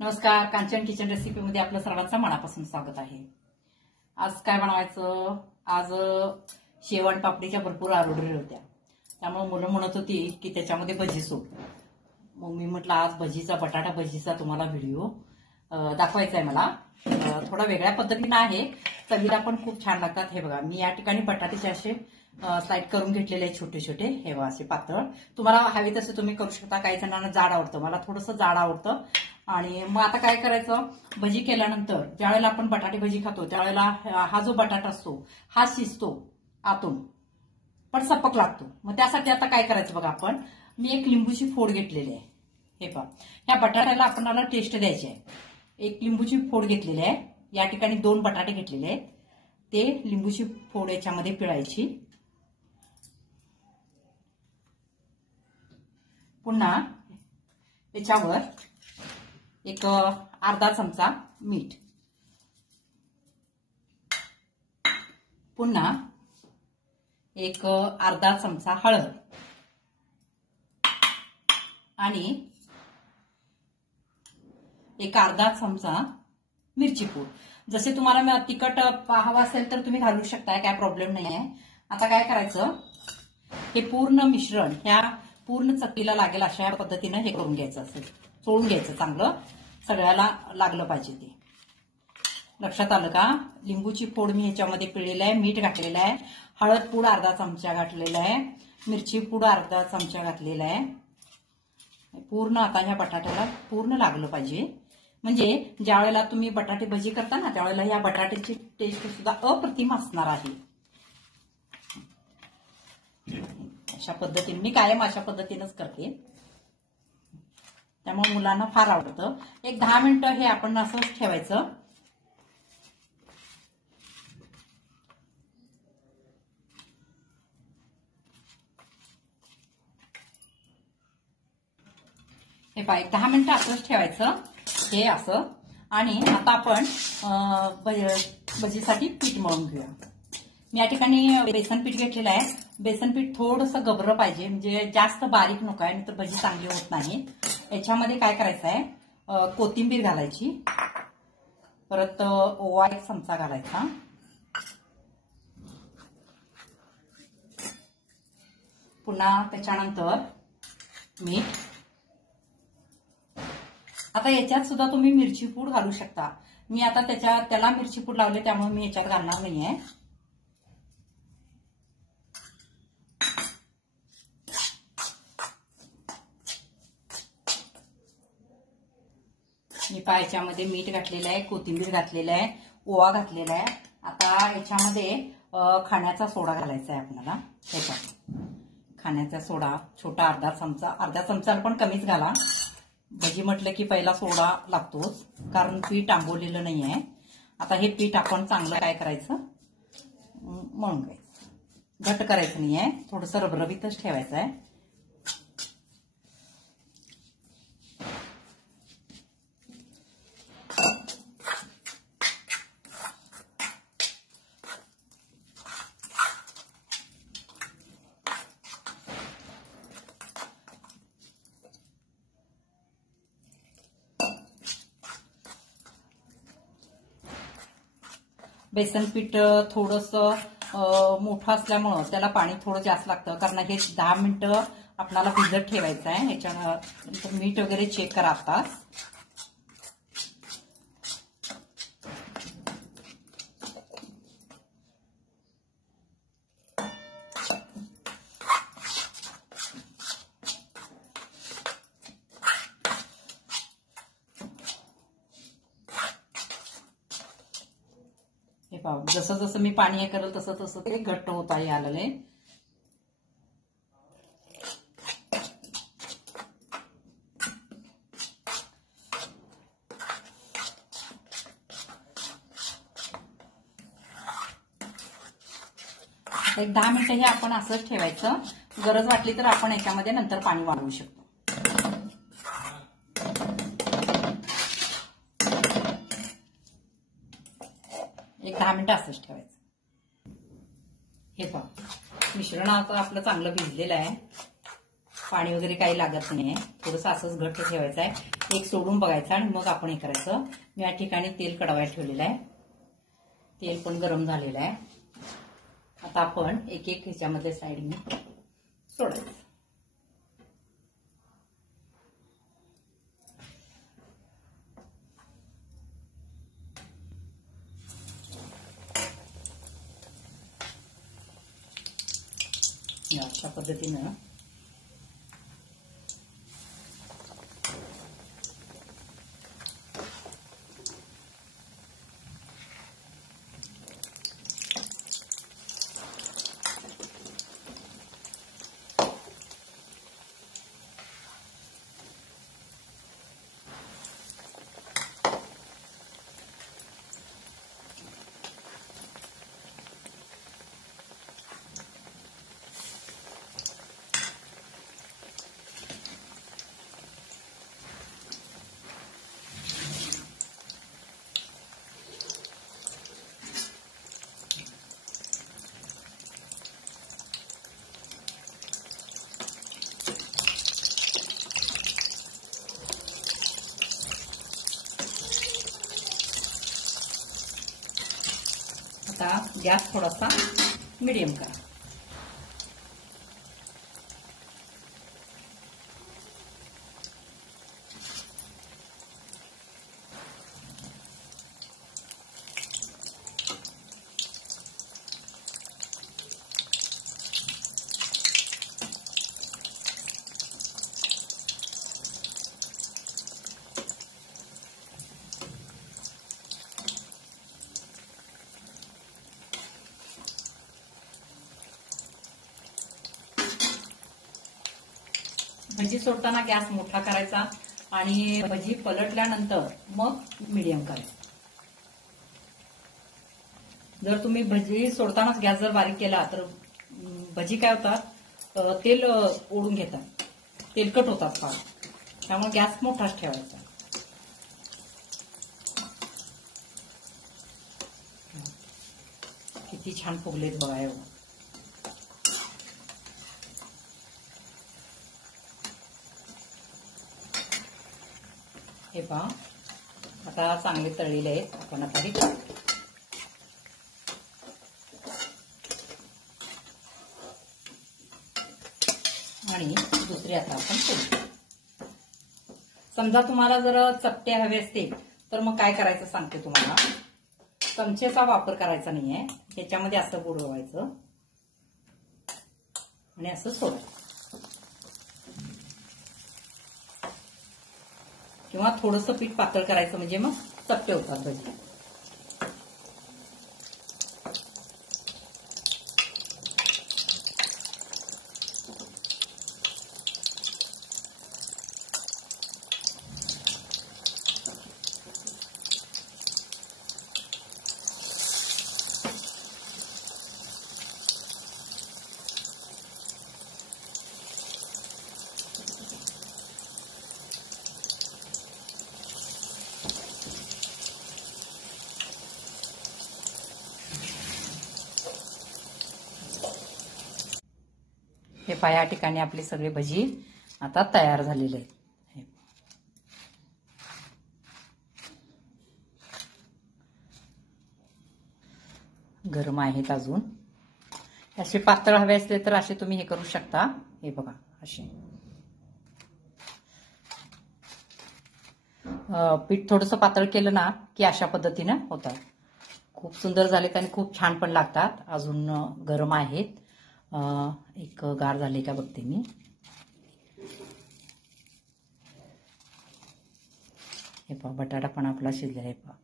नमस्कार, कांचन किचन रेसिपीमध्ये आपलं सर्वांचं मनापासून स्वागत आहे। आज काय बनवायचं? आज शेवण पापडीच्या भरपूर ऑर्डर होत्या, त्यामुळे मुलं म्हणत होती की त्याच्यामध्ये भजी सोड। मग मी म्हटलं आज भजीचा, बटाटा भजीचा तुम्हाला व्हिडिओ दाखवायचा आहे मला। थोडा वेगळ्या पद्धतीने आहे, चवीला पण खूप छान लागतात। हे बघा, मी या ठिकाणी बटाट्याचे असे स्लाइड करून घेतलेले आहेत छोटे छोटे, हे बघा असे पातळ। तुम्हाला हवे तसे तुम्ही करू शकता। काही जणांना जाड आवडतं, मला थोडंसं जाड आवडतं। आणि मग आता काय करायचं, भजी केल्यानंतर ज्यावेळेला आपण बटाटे भजी खातो त्यावेळेला हा जो बटाटा असतो हा शिजतो आतून, पण सपक लागतो। मग त्यासाठी आता काय करायचं बघा, आपण मी एक लिंबूची फोड घेतलेली आहे। हे पहा, या बटाट्याला आपल्याला टेस्ट द्यायची आहे। एक लिंबूची फोड घेतलेली आहे, या ठिकाणी 2 बटाटे घेतलेले आहेत, ते लिंबूची फोड याच्यामध्ये पिळायची। पुन्हा याच्यावर एक अर्धा चमचा मीठ, पुन्हा एक अर्धा चमचा हळद आणि एक अर्धा चमचा मिरची पूड। जसे तुम्हाला तिखट हवं असेल तर तुम्ही घालू शकता, काय प्रॉब्लेम नाही आहे। आता काय करायचं, हे पूर्ण मिश्रण ह्या पूर्ण चकलीला लागेल अशा पद्धतीने हे करून घ्यायचं, असेल चोळून घ्यायचं, चांगलं सगळ्याला लागलं पाहिजे ते। लक्षात आलं का? लिंबूची फोड मी ह्याच्यामध्ये पिळलेली आहे, मीठ घातलेलं आहे, हळद पूड अर्धा चमचा घातलेला आहे, मिरची पूड अर्धा चमचा घातलेला आहे। पूर्ण आता ह्या बटाट्याला पूर्ण लागलं पाहिजे, म्हणजे ज्या वेळेला तुम्ही बटाटे भजी करता ना त्यावेळेला या बटाट्याची टेस्ट सुद्धा अप्रतिम असणार आहे। अशा पद्धतीने मी कायम अशा पद्धतीनेच करते, त्यामुळे मुलांना फार आवडतं। एक 10 मिनिटं हे आपण असंच ठेवायचं। हे पहा, एक 10 मिनिटं असंच ठेवायचं हे असं। आणि आता आपण भजीसाठी पीठ मळून घेऊया। मी या ठिकाणी बेसन पीठ घेतलेलं आहे। बेसन पीठ थोडंसं गबरं पाहिजे, म्हणजे जास्त बारीक नको आहे, नाहीतर भजी चांगली होत नाही। याच्यामध्ये काय करायचं आहे, कोथिंबीर घालायची, परत ओवा 1 चमचा घालायचा, पुन्हा त्याच्यानंतर मीठ। आता याच्यात सुद्धा तुम्ही मिरची पूड घालू शकता, मी आता त्याला मिरची पूड लावले त्यामुळे मी याच्यात घालणार नाहीये। मी याच्यामध्ये मीठ घातलेलं आहे, कोथिंबीर घातलेलं आहे, ओवा घातलेला आहे। आता याच्यामध्ये खाण्याचा सोडा घालायचा आहे आपल्याला। ह्याच्यात खाण्याचा सोडा छोटा अर्धा चमचा पण कमीच घाला। भजी म्हटलं की पहिला सोडा लागतोच, कारण पीठ आंबवलेलं नाही आहे। आता हे पीठ आपण चांगलं काय करायचं, मळून घ्यायचं। घट्ट करायचं नाही आहे, थोडंसं रबरबीतच ठेवायचं आहे। बेसन पीठ थोडंसं मोठं असल्यामुळं त्याला पाणी थोडं जास्त लागतं, कारण हे 10 मिनिटं आपल्याला भिजत ठेवायचं आहे। ह्याच्यानंतर मीठ वगैरे चेक करा आता। हे पाहू, जसं जसं मी पाणी हे करेल तसं तसं ते घट्ट होत आहे आलेले। एक 10 मिनिटं हे आपण असंच ठेवायचं, गरज वाटली तर आपण याच्यामध्ये नंतर पाणी वाढवू शकतो। एक 10 मिनिटं असंच ठेवायचं। हे पहा, मिश्रण आता आपलं चांगलं भिजलेलं आहे, पाणी वगैरे काही लागत नाहीये, थोडंसं असंच घट्ट ठेवायचं आहे। एक सोडून बघायचा आणि मग आपण हे करायचं. मी या ठिकाणी तेल कढवायला ठेवलेलं आहे. तेल पण गरम झालेलं आहे. आता आपण एक एक ह्याच्यामधले साईडने सोडायचं. अशा पद्धतीनं आता गॅस थोडासा मीडियम करा. भजी सोडताना गॅस मोठा करायचा आणि भजी पलटल्यानंतर मग मीडियम करायचा. जर तुम्ही भजी सोडतानाच गॅस जर बारीक केला तर भजी काय होतात, तेल ओढून घेतात, तेलकट होतात फार. त्यामुळे गॅस मोठाच ठेवायचा. किती छान फुगलेत बघा. एवढं हे पहा, आता चांगले तळलेले आहेत. आपण आता हे आणि दुसरे आता आपण सोडू. समजा तुम्हाला जर चपटे हवे असतील तर मग काय करायचं सांगते तुम्हाला. चमचेचा वापर करायचा नाहीये. त्याच्यामध्ये असं बुडवायचं आणि असं सोडायचं. किंवा थोडंसं पीठ पातळ करायचं म्हणजे मग चपटे होतात भजी. हे पहा, या ठिकाणी आपली सगळी भजी आता तयार झालेली आहेत. गरम आहेत अजून. असे पातळ हवे असले तर असे तुम्ही हे करू शकता. हे बघा असे. पीठ थोडंसं पातळ केलं ना की अशा पद्धतीनं होतात. खूप सुंदर झालेत आणि खूप छान पण लागतात. अजून गरम आहेत. एक गार झाले का बघते मी. हे पहा, बटाटा पण आपला शिजला. हे पहा,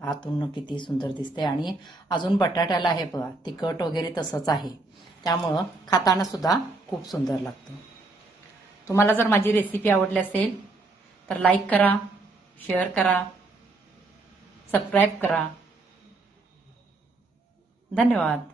आतून किती सुंदर दिसते. आणि अजून बटाट्याला हे बघा तिखट वगैरे तसंच आहे. त्यामुळं खाताना सुद्धा खूप सुंदर लागतं. तुम्हाला जर माझी रेसिपी आवडली असेल तर लाईक करा, शेअर करा, सबस्क्राईब करा. धन्यवाद.